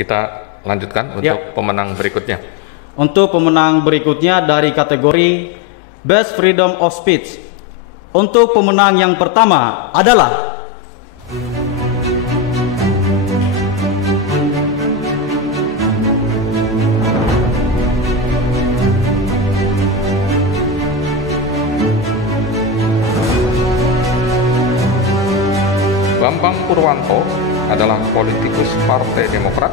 kita lanjutkan untuk pemenang berikutnya. Untuk pemenang berikutnya dari kategori Best Freedom of Speech. Untuk pemenang yang pertama adalah Bambang Purwanto adalah politikus Partai Demokrat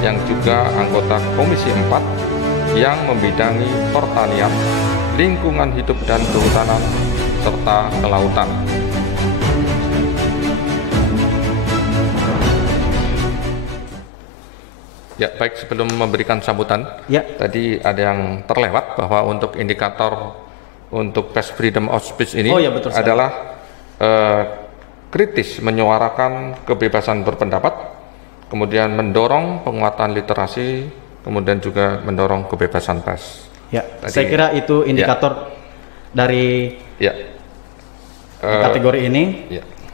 yang juga anggota Komisi 4 yang membidangi pertanian, lingkungan hidup dan kehutanan, serta kelautan. Ya, baik, sebelum memberikan sambutan, tadi ada yang terlewat bahwa untuk indikator untuk Best Freedom of Speech ini adalah kritis menyuarakan kebebasan berpendapat, kemudian mendorong penguatan literasi, kemudian juga mendorong kebebasan pers. Ya, saya kira itu indikator dari kategori ini.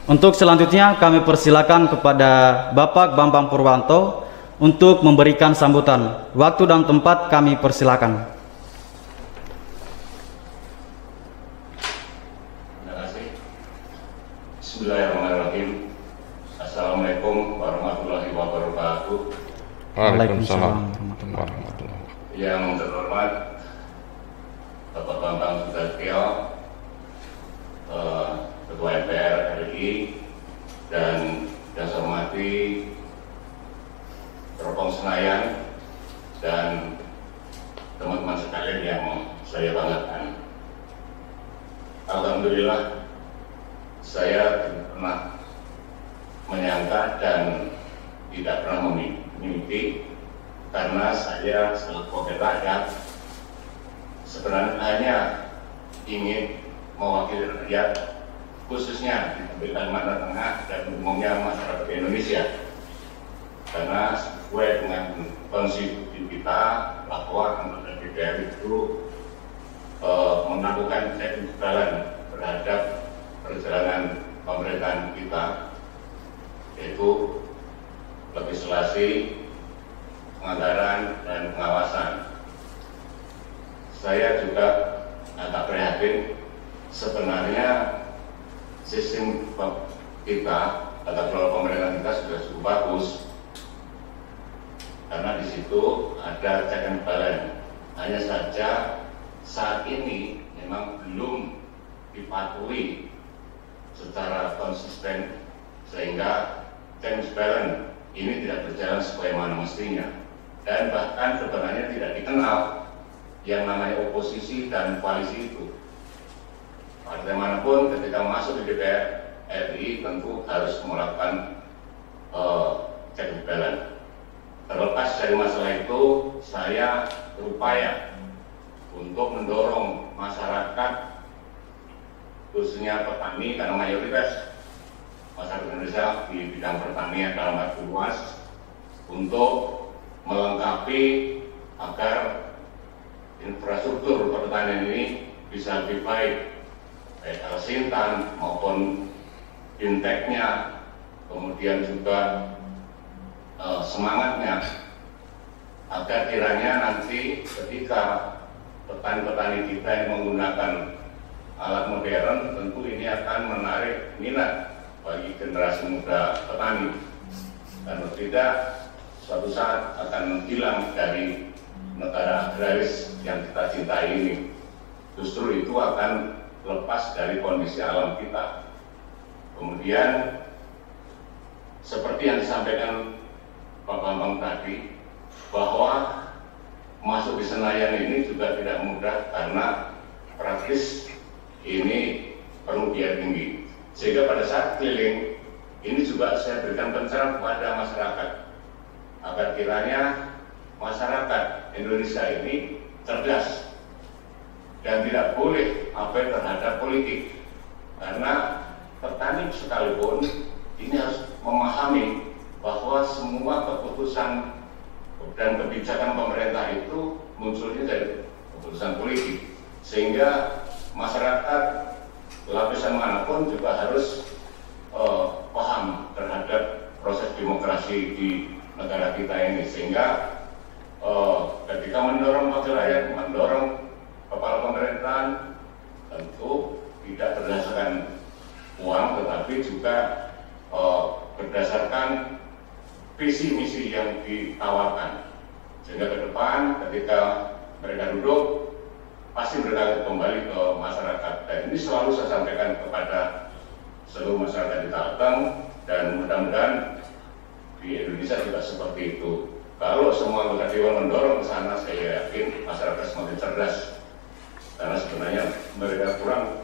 Untuk selanjutnya kami persilakan kepada Bapak Bambang Purwanto untuk memberikan sambutan. Waktu dan tempat kami persilakan. Terima kasih. Bismillahirrahmanirrahim. Assalamualaikum warahmatullahi wabarakatuh. Waalaikumsalam warahmatullahi wabarakatuh. Yang terhormat Bapak Bambang Susatyo, Ketua MPR RI, dan yang saya hormati Teropong Senayan dan teman-teman sekalian yang saya banggakan. Alhamdulillah, saya tidak pernah menyangka dan tidak pernah memimpi, karena saya selaku wakil rakyat sebenarnya hanya ingin mewakili rakyat, khususnya di Kalimantan Tengah dan umumnya masyarakat Indonesia, karena sesuai dengan konstitusi kita bahwa anggota DPR itu melakukan check and balance terhadap perjalanan pemerintahan kita, yaitu legislasi, penganggaran, dan pengawasan. Saya juga agak prihatin, sebenarnya sistem kita, tata kelola pemerintahan kita sudah cukup bagus, karena di situ ada check and balance. Hanya saja saat ini memang belum dipatuhi secara konsisten, sehingga check and balance ini tidak berjalan sebagaimana mestinya, dan bahkan sebenarnya tidak dikenal yang namanya oposisi dan koalisi itu. Partai manapun ketika masuk di DPR RI tentu harus melakukan check and balance. Terlepas dari masalah itu, saya berupaya untuk mendorong masyarakat, khususnya petani, karena mayoritas masyarakat Indonesia di bidang pertanian dalam arti luas, untuk melengkapi agar infrastruktur pertanian ini bisa lebih baik, baik Sintan maupun fintechnya, kemudian juga semangatnya, agar kiranya nanti ketika petani-petani kita yang menggunakan alat modern, tentu ini akan menarik minat bagi generasi muda petani, dan tidak suatu saat akan menghilang dari negara agraris yang kita cintai ini. Justru itu akan lepas dari kondisi alam kita. Kemudian seperti yang disampaikan Pak Bambang tadi, bahwa masuk di Senayan ini juga tidak mudah, karena praktis ini perlu biaya tinggi, sehingga pada saat keliling ini juga saya berikan pencerahan kepada masyarakat agar kiranya masyarakat Indonesia ini cerdas dan tidak boleh abai terhadap politik, karena petani sekalipun ini harus memahami bahwa semua keputusan dan kebijakan pemerintah itu munculnya dari keputusan politik, sehingga masyarakat lapisan manapun juga harus paham terhadap proses demokrasi di negara kita ini, sehingga ketika mendorong wakil rakyat, mendorong kepala pemerintahan, tentu tidak berdasarkan uang, tetapi juga berdasarkan visi misi yang ditawarkan, sehingga ke depan ketika mereka duduk pasti mereka kembali ke masyarakat. Dan ini selalu saya sampaikan kepada seluruh masyarakat di Kalteng, dan mudah-mudahan di Indonesia juga seperti itu. Kalau semua anggota dewan mendorong ke sana, saya yakin masyarakat semakin cerdas, karena sebenarnya mereka kurang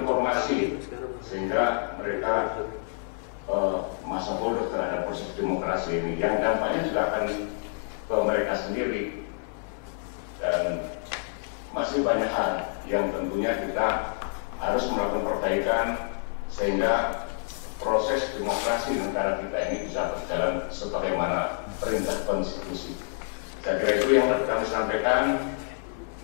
informasi, sehingga mereka masa bodoh terhadap proses demokrasi ini, yang dampaknya juga akan ke mereka sendiri. Dan masih banyak hal yang tentunya kita harus melakukan perbaikan, sehingga proses demokrasi negara kita ini bisa berjalan sebagaimana perintah konstitusi. Saya kira itu yang dapat kami sampaikan.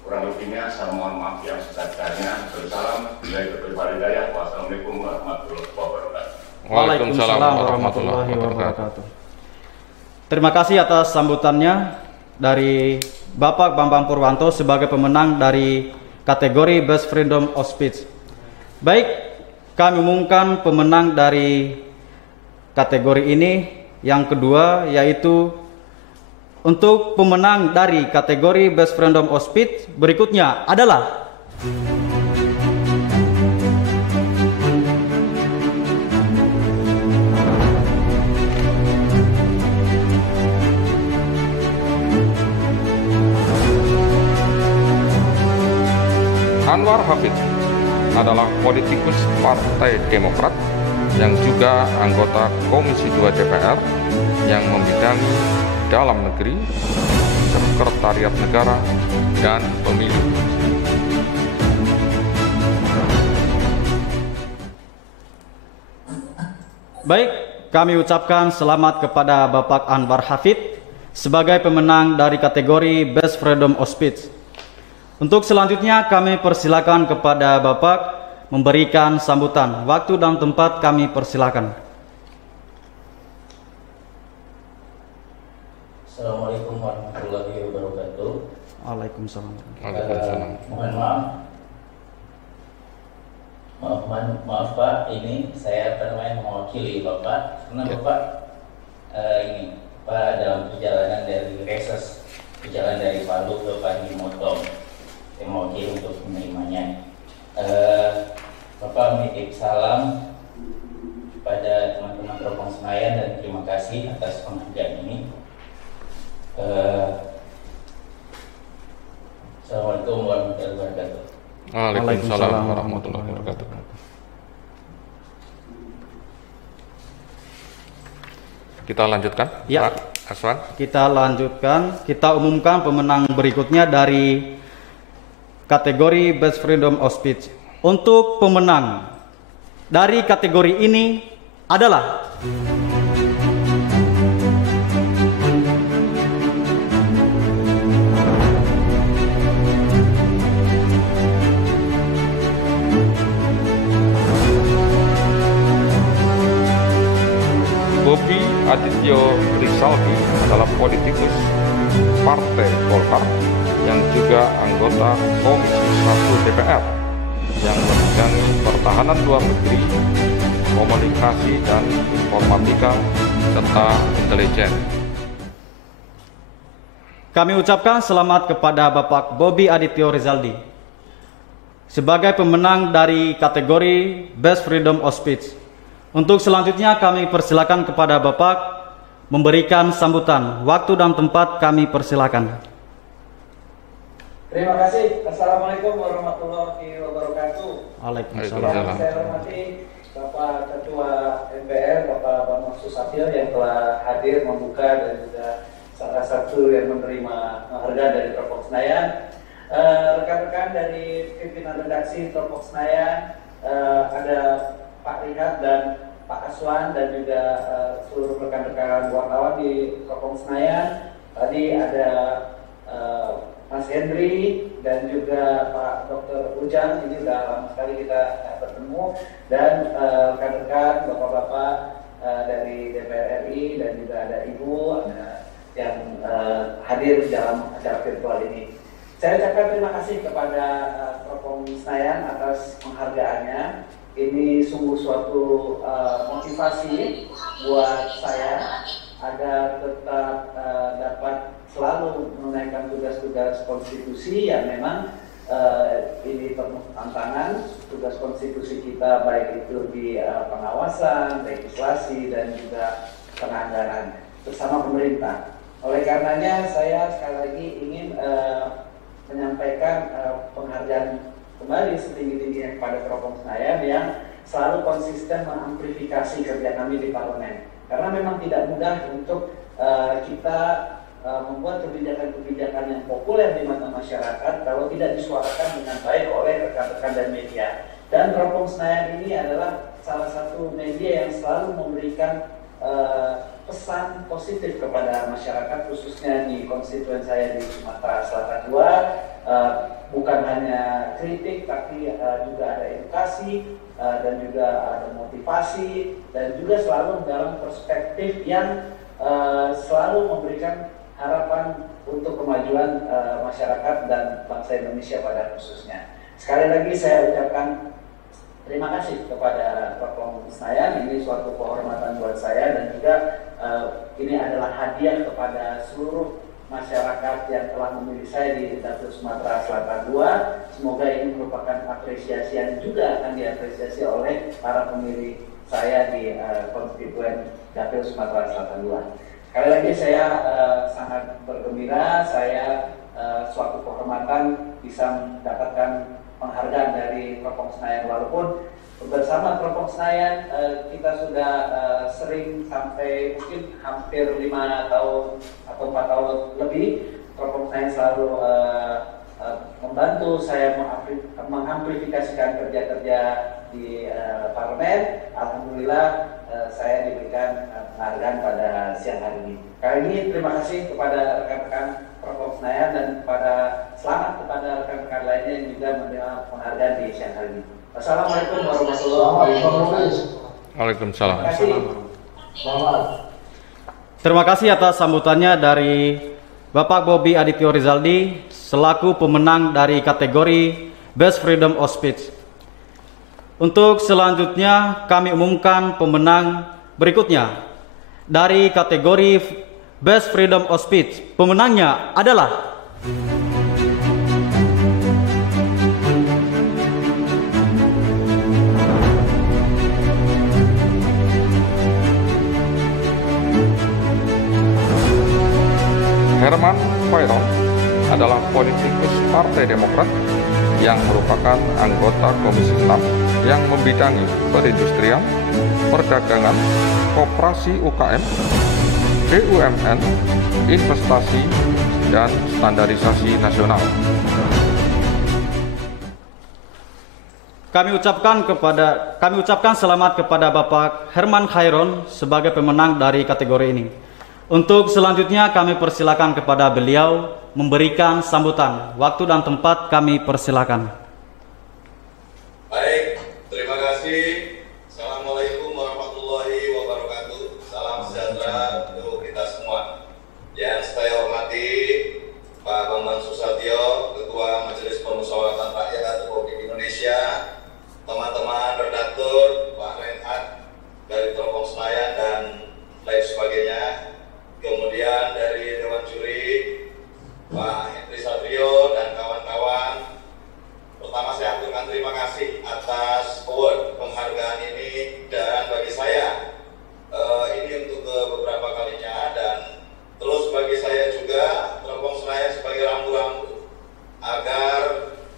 Kurang lebihnya saya mohon maaf yang sebesar-besarnya. Salam dari Ketua Walidayah. Wassalamualaikum warahmatullahi wabarakatuh. Waalaikumsalam warahmatullahi wabarakatuh. Terima kasih atas sambutannya dari Bapak Bambang Purwanto sebagai pemenang dari kategori Best Freedom of Speech. Baik, kami umumkan pemenang dari kategori ini yang kedua, yaitu untuk pemenang dari kategori Best Freedom of Speech berikutnya adalah Anwar Hafid, adalah politikus Partai Demokrat yang juga anggota Komisi 2 DPR yang membidangi dalam negeri, sekretariat negara, dan pemilu. Baik, kami ucapkan selamat kepada Bapak Anwar Hafid sebagai pemenang dari kategori Best Freedom of Speech. Untuk selanjutnya kami persilakan kepada Bapak memberikan sambutan. Waktu dan tempat kami persilakan. Assalamualaikum warahmatullahi wabarakatuh. Waalaikumsalam. Mohon maaf Pak, ini saya mewakili Bapak karena Bapak ini Pak dalam perjalanan dari Reses, perjalanan dari Palu ke Padi Motong, saya mewakili untuk menerimanya. Bapak menitip salam pada teman-teman Teropong Senayan dan terima kasih atas penghargaan ini. Assalamualaikum warahmatullahi wabarakatuh. Waalaikumsalam warahmatullahi wabarakatuh. Kita lanjutkan, ya, Pak Aswan. Kita lanjutkan. Kita umumkan pemenang berikutnya dari kategori Best Freedom of Speech. Untuk pemenang dari kategori ini adalah Bobi Adityo Rizaldi, adalah politikus Partai Golkar yang juga anggota Komisi 1 DPR yang membidangi pertahanan luar negeri, komunikasi dan informatika, serta intelijen. kami ucapkan selamat kepada Bapak Bobi Adityo Rizaldi sebagai pemenang dari kategori Best Freedom of Speech. Untuk selanjutnya kami persilakan kepada Bapak memberikan sambutan. Waktu dan tempat kami persilakan. Terima kasih. Assalamualaikum warahmatullahi wabarakatuh. Waalaikumsalam. Saya hormati Bapak Ketua MPR, Bapak Bambang Susatyo yang telah hadir membuka dan juga salah satu yang menerima penghargaan dari Teropong Senayan. Rekan-rekan dari pimpinan redaksi Teropong Senayan, ada Pak Rihat dan Pak Aswan dan juga seluruh rekan-rekan wartawan di Teropong Senayan. Tadi ada Mas Hendri dan juga Pak Dr. Ujang, ini sudah lama sekali kita bertemu, dan rekan-rekan, bapak-bapak dari DPR RI dan juga ada Ibu yang hadir dalam acara virtual ini. Saya ucapkan terima kasih kepada Propom Senayan atas penghargaannya. Ini sungguh suatu motivasi buat saya agar tetap dapat selalu menunaikan tugas-tugas konstitusi yang memang ini penuh tantangan. Tugas konstitusi kita baik itu di pengawasan, legislasi, dan juga penganggaran bersama pemerintah. Oleh karenanya saya sekali lagi ingin menyampaikan penghargaan kembali setinggi-tingginya kepada Propom Senayan yang selalu konsisten mengamplifikasi kerja kami di parlemen. Karena memang tidak mudah untuk kita membuat kebijakan-kebijakan yang populer di mata masyarakat kalau tidak disuarakan dengan baik oleh rekan-rekan dan media. Dan Propom Senayan ini adalah salah satu media yang selalu memberikan pesan positif kepada masyarakat, khususnya di konstituen saya di Sumatera Selatan 2. Bukan hanya kritik, tapi juga ada edukasi dan juga ada motivasi, dan juga selalu dalam perspektif yang selalu memberikan harapan untuk kemajuan masyarakat dan bangsa Indonesia pada khususnya. Sekali lagi saya ucapkan terima kasih kepada Propom Senayan. Ini suatu kehormatan buat saya, dan juga ini adalah hadiah kepada seluruh masyarakat yang telah memilih saya di Dapil Sumatera Selatan 2. Semoga ini merupakan apresiasi yang juga akan diapresiasi oleh para pemilih saya di konstituen Dapil Sumatera Selatan 2. Sekali lagi saya sangat bergembira, saya suatu kehormatan bisa mendapatkan penghargaan dari Propom Senayan. Walaupun bersama Propom Senayan kita sudah sering sampai mungkin hampir 5 tahun atau 4 tahun lebih, Propom Senayan selalu membantu saya mengamplifikasikan kerja-kerja di parlemen. Alhamdulillah saya diberikan penghargaan pada siang hari ini. Kali ini terima kasih kepada rekan-rekan Propom Senayan, dan selamat kepada rekan-rekan lainnya yang juga menerima penghargaan di siang hari ini. Wassalamualaikum warahmatullahi wabarakatuh. Waalaikumsalam. Terima kasih atas sambutannya dari Bapak Bobi Adityo Rizaldi selaku pemenang dari kategori Best Freedom of Speech. Untuk selanjutnya kami umumkan pemenang berikutnya. Dari kategori Best Freedom of Speech, pemenangnya adalah Herman Khairon, adalah politikus Partai Demokrat yang merupakan anggota Komisi 6 yang membidangi perindustrian, perdagangan, koperasi UKM, BUMN, investasi, dan standarisasi nasional. Kami ucapkan selamat kepada Bapak Herman Khairon sebagai pemenang dari kategori ini. Untuk selanjutnya kami persilakan kepada beliau memberikan sambutan. Waktu dan tempat kami persilakan. Baik, terima kasih. Assalamualaikum warahmatullahi wabarakatuh. Salam sejahtera untuk kita semua. Yang saya hormati Pak Bambang Susatyo, Ketua Majelis Permusyawaratan Rakyat Republik Indonesia, teman-teman redaktur, Pak Renhat dari Propom Senayan dan lain sebagainya. Kemudian dari Dewan Juri, Pak Henry Satrio dan kawan-kawan. Pertama saya aturkan terima kasih atas award penghargaan ini, dan bagi saya ini untuk beberapa kalinya, dan terus bagi saya juga Propom Senayan sebagai rambu-rambu agar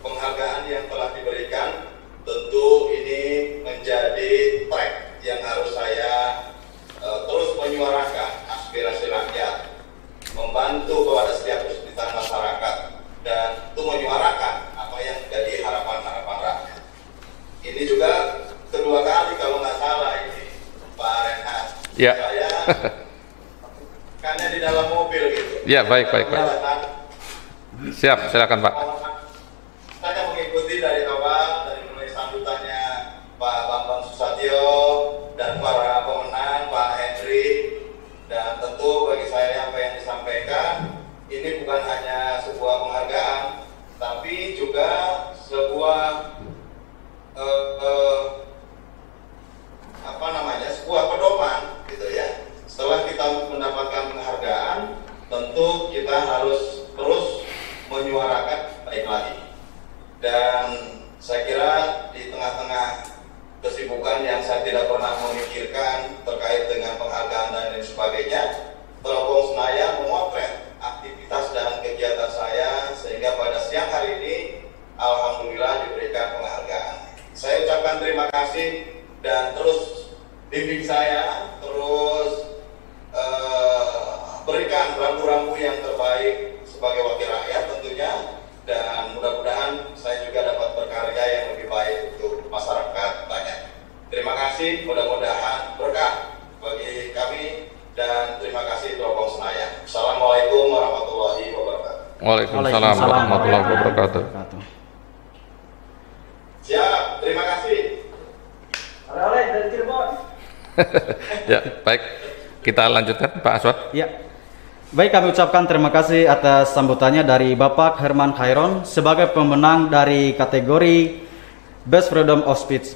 penghargaan yang telah diberikan tentu ini menjadi track yang harus saya terus menyuarakan aspirasi rakyat, membantu kepada setiap kesulitan masyarakat, dan untuk menyuarakan apa yang menjadi harapan-harapan rakyat. Ini juga kedua kali kalau nggak salah ini Pak Renhat. Ya. Saya karena di dalam mobil gitu. Ya, baik. Siap, silakan Pak. Saya mengikuti dari awal, dari mulai sambutannya Pak Bambang Susatyo dan para pemenang, Pak memberikan rambu-rambu yang terbaik sebagai wakil rakyat tentunya, dan mudah-mudahan saya juga dapat berkarya yang lebih baik untuk masyarakat banyak. Terima kasih, mudah-mudahan berkah bagi kami, dan terima kasih Teropong Senayan. Assalamualaikum warahmatullahi wabarakatuh. Waalaikumsalam warahmatullahi wabarakatuh. Siap, terima kasih. Oleh dari Cirebon. Ya, baik. Kita lanjutkan, Pak Aswad. Ya. Baik, kami ucapkan terima kasih atas sambutannya dari Bapak Herman Khairon sebagai pemenang dari kategori Best Freedom of Speech.